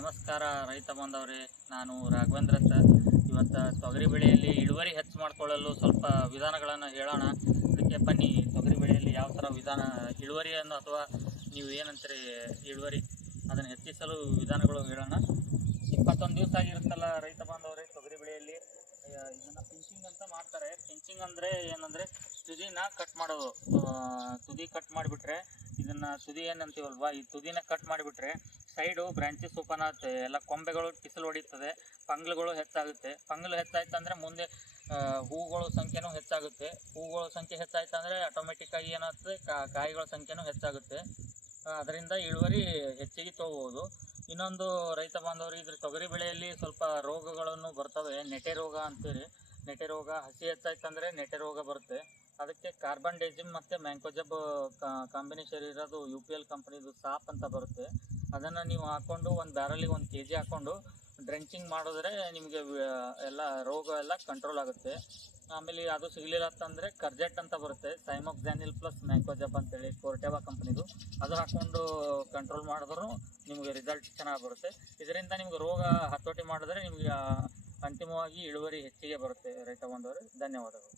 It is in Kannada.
ನಮಸ್ಕಾರ ರೈತ ಬಾಂಧವರೇ, ನಾನು ರಾಘವೇಂದ್ರ ಅಂತ. ಇವತ್ತು ತೊಗರಿ ಬೆಳೆಯಲ್ಲಿ ಇಳುವರಿ ಹೆಚ್ಚು ಮಾಡಿಕೊಳ್ಳಲು ಸ್ವಲ್ಪ ವಿಧಾನಗಳನ್ನು ಹೇಳೋಣ. ಅದಕ್ಕೆ ಬನ್ನಿ, ತೊಗರಿ ಬೆಳೆಯಲ್ಲಿ ಯಾವ ಥರ ವಿಧಾನ ಇಳುವರಿಯನ್ನು ಅಥವಾ ನೀವು ಏನಂತೀರಿ ಇಳುವರಿ, ಅದನ್ನು ಹೆಚ್ಚಿಸಲು ವಿಧಾನಗಳು ಹೇಳೋಣ. ಇಪ್ಪತ್ತೊಂದು ದಿವಸ ಆಗಿರುತ್ತಲ್ಲ ರೈತ ಬಾಂಧವರೇ ತೊಗರಿ ಬೆಳೆಯಲ್ಲಿ. ಇದನ್ನು ಪಿಂಚಿಂಗ್ ಅಂತ ಮಾಡ್ತಾರೆ. ಪಿಂಚಿಂಗ್ ಅಂದರೆ ಏನಂದರೆ, ತುದಿನ ಕಟ್ ಮಾಡೋದು ತುದಿ ಕಟ್ ಮಾಡಿಬಿಟ್ರೆ ಇದನ್ನ ತುದಿ ಏನಂತೀವಲ್ವಾ? ಈ ತುದಿನ ಕಟ್ ಮಾಡಿಬಿಟ್ರೆ ಸೈಡು ಬ್ರಾಂಚಸ್ ಓಪನ್ ಆಗುತ್ತೆ. ಎಲ್ಲ ಕೊಂಬೆಗಳು, ಕಿಸಲು ಹೊಡಿತದೆ. ಪಂಗ್ಲುಗಳು ಹೆಚ್ಚಾಗುತ್ತೆ. ಪಂಗ್ಲು ಹೆಚ್ಚಾಯ್ತು ಅಂದರೆ ಮುಂದೆ ಹೂಗಳ ಹೂವುಗಳ ಸಂಖ್ಯೆನೂ ಹೆಚ್ಚಾಗುತ್ತೆ. ಹೂವುಗಳ ಸಂಖ್ಯೆ ಹೆಚ್ಚಾಯ್ತು ಅಂದರೆ ಆಟೋಮೆಟಿಕ್ಕಾಗಿ ಏನಾಗ್ತದೆ? ಕಾಯಿಗಳ ಸಂಖ್ಯೆನೂ ಹೆಚ್ಚಾಗುತ್ತೆ. ಅದರಿಂದ ಇಳುವರಿ ಹೆಚ್ಚಿಗೆ ತೊಗೋಬೋದು. ಇನ್ನೊಂದು ರೈತ ಬಾಂಧವರು ಇದ್ರ ತೊಗರಿ ಬೆಳೆಯಲ್ಲಿ ಸ್ವಲ್ಪ ರೋಗಗಳನ್ನು ಬರ್ತವೆ. ನೆಟೆ ರೋಗ ಅಂತೀರಿ. ನೆಟೆ ರೋಗ ಹಸಿ ಹೆಚ್ಚಾಯ್ತು ಅಂದರೆ ನೆಟೆ ರೋಗ ಬರುತ್ತೆ. ಅದಕ್ಕೆ ಕಾರ್ಬನ್ ಡೈಜಿಮ್ ಮತ್ತು ಮ್ಯಾಂಕೋಜಬ್ ಕಾಂಬಿನೇಷನ್ ಇರೋದು ಯು ಪಿ ಎಲ್ ಕಂಪ್ನಿದು ಸಾಪ್ ಅಂತ ಬರುತ್ತೆ. ಅದನ್ನು ನೀವು ಹಾಕ್ಕೊಂಡು ಒಂದು ಬ್ಯಾರಲಿಗೆ ಒಂದು ಕೆ ಜಿ ಹಾಕ್ಕೊಂಡು ಡ್ರೆಂಚಿಂಗ್ ಮಾಡಿದ್ರೆ ನಿಮಗೆ ಎಲ್ಲ ರೋಗ ಎಲ್ಲ ಕಂಟ್ರೋಲ್ ಆಗುತ್ತೆ. ಆಮೇಲೆ ಅದು ಸಿಗಲಿಲ್ಲ ಅಂತಂದರೆ ಕರ್ಜೆಟ್ ಅಂತ ಬರುತ್ತೆ ಸೈಮೋಕ್ಸಾನಿಲ್ ಪ್ಲಸ್ ಮ್ಯಾಂಕೋಜಬ್ ಅಂತೇಳಿ ಕೋರ್ಟೆವಾ ಕಂಪ್ನಿದು ಅದು ಹಾಕ್ಕೊಂಡು ಕಂಟ್ರೋಲ್ ಮಾಡಿದ್ರು ನಿಮಗೆ ರಿಸಲ್ಟ್ ಚೆನ್ನಾಗಿ ಬರುತ್ತೆ. ಇದರಿಂದ ನಿಮ್ಗೆ ರೋಗ ಹತೋಟಿ ಮಾಡಿದ್ರೆ ನಿಮಗೆ ಅಂತಿಮವಾಗಿ ಇಳುವರಿ ಹೆಚ್ಚಿಗೆ ಬರುತ್ತೆ ರೈತ ಬಂದವರು. ಧನ್ಯವಾದಗಳು.